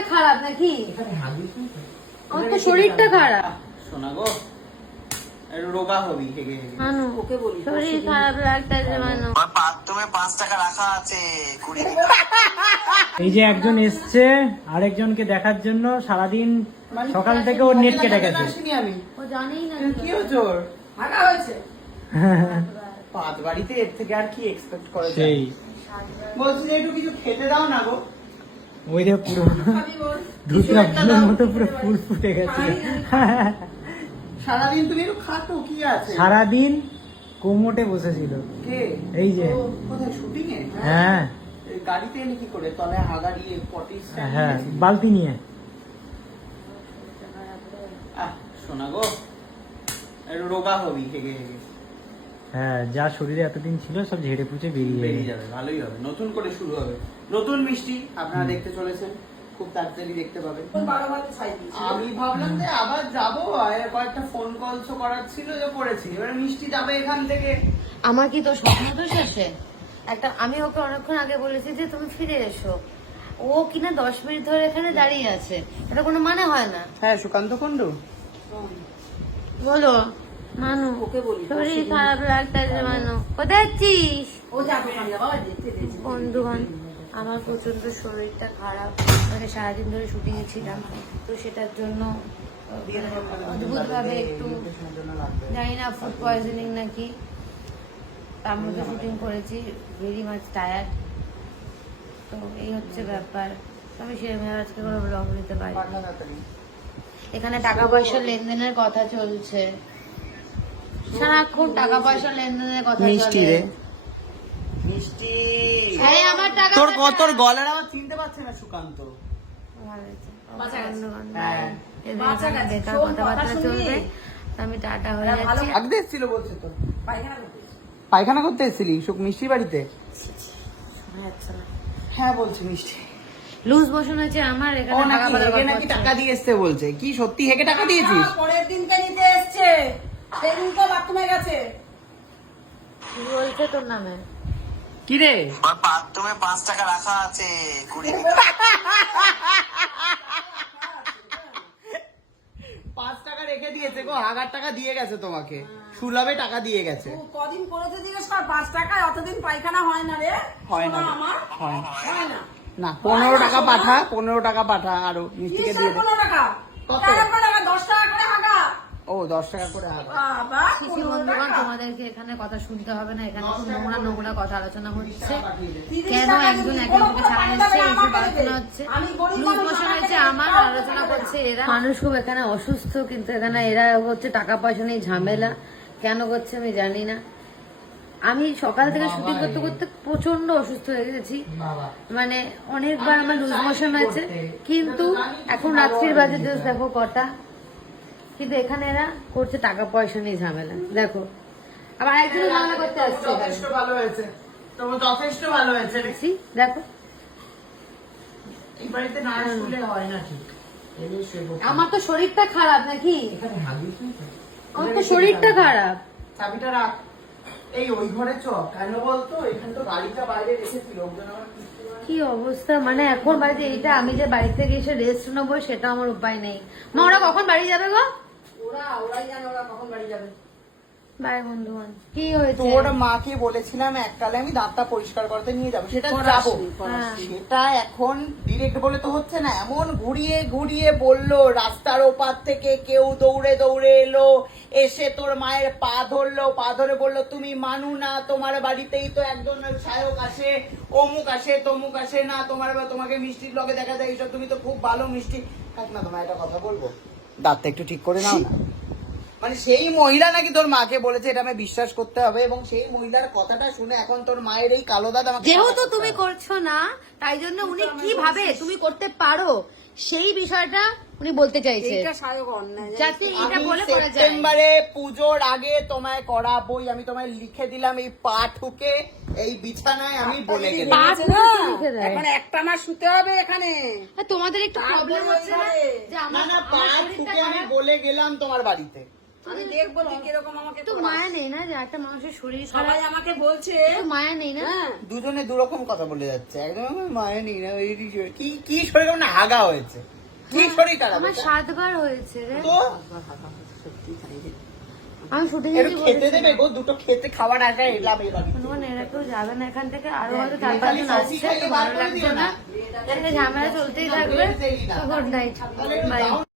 শরীরটা খারাপ নাকি? আমার তো শরীরটা খারাপ? শোনা গো রোগা হবি হেগে হেগে। ওকে বলি শরীর খারাপ লাগতেছে মানু। বাথরুমে পাঁচ টাকা রাখা আছে এই যে একজন এসছে আরেকজনকে দেখার জন্য সারাদিন সকাল থেকে ওর নেট কেটে গেছে আসিনি ও জানেই না। কি হচ্ছে ওর? হাঁটা হয়েছে। পাঁচ বাড়িতে এর থেকে আর কি এক্সপেক্ট করে সেই। বলছি একটু কিছু খেতে দাও না গো। ওই পুরো ধুতরা ফুলের মতো পুরো ফুল ফুটে গেছে। সারাদিন তুমি কি আছে? সারাদিন কোমোটে বসেছিল। কে? এই যে। কোথায়? শুটিং এ হ্যাঁ। গাড়িতে এনে কি করে? পটি stand হ্যাঁ বালতি নিয়ে। আহ, শোনা গো। রোগা হবি হেগে হেগে। হ্যাঁ যা শরীরে এতদিন ছিল সব ঝেড়ে পুচে বেরিয়ে বেরিয়ে যাবে ভালোই হবে। নতুন করে শুরু হবে। নতুন মিষ্টি আপনারা দেখতে চলেছেন খুব তাড়াতাড়ি দেখতে পাবেন। আমি ভাবলাম যে আবার যাব আর কয়েকটা ফোন কলস করার ছিল যে করেছি। এবার মিষ্টি যাবে এখান থেকে। আমার কি তো স্বপ্ন দোষ আছে? একটা আমি ওকে অনেকক্ষণ আগে বলেছি যে তুমি ফিরে এসো। ও কিনা দশ মিনিট ধরে এখানে দাঁড়িয়ে আছে। এটা কোনো মানে হয় না। হ্যাঁ সুকান্ত কুণ্ডু। বলো। মানু ওকে বলি। শরীর খারাপ লাগতেছে মানু। কোথায় আছিস ও যাবে ওখানে বাবা দিয়েছি বন্ধুগণ আমার প্রচণ্ড শরীরটা খারাপ। মানে সারাদিন ধরে শুটিং এ ছিলাম তো সেটার জন্য অদ্ভুত ভাবে একটু জানি না ফুড পয়জনিং নাকি। তার মধ্যে শুটিং করেছি ভেরি মাছ টায়ার্ড তো এই হচ্ছে ব্যাপার। আমি সেরকম আজকে কোনো ব্লগ নিতে পারি এখানে টাকা পয়সার লেনদেনের কথা চলছে। সারাক্ষণ টাকা পয়সার লেনদেনের কথা মিষ্টি রে। মিষ্টি। আরে আমার টাকা তোর তোর গলার আওয়াজ চিনতে পারছে না সুকান্ত। ভালো হয়েছে। বাঁচা গেছে। বন্ধুগণ, হ্যাঁ। তো আমি টাটা হয়ে এরা ভালো যাচ্ছি। আগ এসেছিল বলছে তো। পায়খানা পায়খানা করতে এসেছিলি? সুখ মিষ্টির বাড়িতে। হ্যাঁ বলছি মিষ্টি। লুজ মোশন হয়েছে আমার এখানে টাকা দিয়ে এসছে বলছে। কি সত্যি হেগে টাকা দিয়েছিস? পরের দিনটা নিতে তো বাথরুমে গেছে। কি বলছে তোর নামে? কি রে? বাথরুমে পাঁচ টাকা রাখা আছে কুড়ি পাঁচ টাকা রেখে দিয়েছে গো হাজার টাকা দিয়ে গেছে তোমাকে। সুলভে টাকা দিয়ে গেছে। ও কদিন করেছে জিজ্ঞেস কর পাঁচ টাকায় অতদিন পায়খানা হয় না রে? হয় না আমার। হয়। হয় না। না পনেরো টাকা পাঠা পনেরো টাকা পাঠা আরও মিষ্টিকে দিয়ে পনেরো টাকা দশ টাকা করে দশ টাকা করে হাজার বাবা শিশু পনেরো বন্ধুগণ তোমাদেরকে এখানে কথা শুনতে হবে না এখানে খুব নোংরা নোংরা কথা আলোচনা হচ্ছে। কেন একজন একজনকে ছাড়া কোনো এইসব আলোচনা হচ্ছে? লুজ মানুষ, মোশন আমাকে হয়েছে দেবে। আমার আলোচনা করছে এরা। মানুষ খুব এখানে অসুস্থ কিন্তু এখানে এরা হচ্ছে টাকা পয়সা নিয়ে ঝামেলা। কেন করছে আমি জানি না। আমি সকাল থেকে শুটিং করতে করতে প্রচণ্ড অসুস্থ হয়ে গেছি। মানে অনেকবার আমার লুজ মোশন হয়েছে। কিন্তু এখন রাত্রির বাজে দেখো কটা। কিন্তু এখানে এরা করছে টাকা পয়সা নিয়ে ঝামেলা। দেখো আবার একজন ঝামেলা করতে আসছে। যথেষ্ট ভালো হয়েছে। তোমার যথেষ্ট ভালো হয়েছে। দেখো। এই বাড়িতে না শুলে হয় না ঠিক। এমনি শুয়ে পড়তে। আমার তো শরীরটা খারাপ নাকি? এখানে হাগিস নি তো? আমার তো শরীরটা খারাপ। চাবিটা রাখ। এই ওই ঘরে চ। কেন বলতো? এখানে তো গাড়িটা বাইরে রেখেছি লোকজন আমার কিস্তি মারা- কি অবস্থা? মানে এখন বাড়িতে এইটা আমি যে বাড়ি থেকে এসে রেস্ট নেব সেটা আমার উপায় নেই। মা ওরা কখন বাড়ি যাবে গো? ওরা ওরাই জানে ওরা কখন বাড়ি যাবে। বাই কি হয়েছে? তোর মাকে বলেছিলাম এককালে আমি দাঁতটা পরিষ্কার করতে নিয়ে যাব সেটা যাব। সেটা এখন ডিরেক্ট বলে তো হচ্ছে না এমন ঘুরিয়ে ঘুরিয়ে বলল রাস্তার ওপার থেকে কেউ দৌড়ে দৌড়ে এলো এসে তোর মায়ের পা ধরলো পা ধরে বলল তুমি মানু না তোমার বাড়িতেই তো একজন সায়ক আসে অমুক আসে তমুক আসে না তোমার তোমাকে মিষ্টির লগে দেখা যায় এইসব তুমি তো খুব ভালো মিষ্টি থাক না তোমার একটা কথা বলব দাঁতটা একটু ঠিক করে নাও না। মানে সেই মহিলা নাকি তোর মাকে বলেছে এটা আমি বিশ্বাস করতে হবে এবং সেই মহিলার কথাটা শুনে এখন তোর মায়ের এই কালো দাঁত আমাকে যেহেতু তুমি করছ না তাই জন্য উনি কীভাবে তুমি করতে পারো সেই বিষয়টা উনি বলতে চাইছে। এইটা সায়ক অন্যায় যাতে এটা বলে করা যায়। সেপ্টেম্বরে পুজোর আগে তোমায় করা বই আমি তোমায় লিখে দিলাম এই পা ঠুকে এই বিছানায় আমি বলে গেলাম? এখন একটা মাস শুতে হবে এখানে। তোমাদের একটু প্রবলেম হচ্ছে না না পা ঠুকে আমি বলে গেলাম তোমার বাড়িতে। আমি দেখব তুই কীরকম আমাকে করাস। মায়া নেই না যে একটা মানুষের শরীর সবাই আমাকে বলছে। মায়া নেই না? হ্যাঁ। দুজনে দুরকম কথা বলে যাচ্ছে। একদম আমার মায়া নেই না এই কি কি শরীর কেমন হাগা হয়েছে। কি শরীর খারাপ আমার সাতবার হয়েছে রে। তো। আমি শুটিং একটু খেতে দেবে গো দুটো খেতে খাওয়ার আশা এলাম এই বাড়িতে। এরা কেউ যাবে না এখান থেকে আরও হয়তো চার হ্যাঁ, আসছে খাইয়ে তো বার ভালো লাগছে না। ঝামেলা চলতেই থাকবে। Good night bye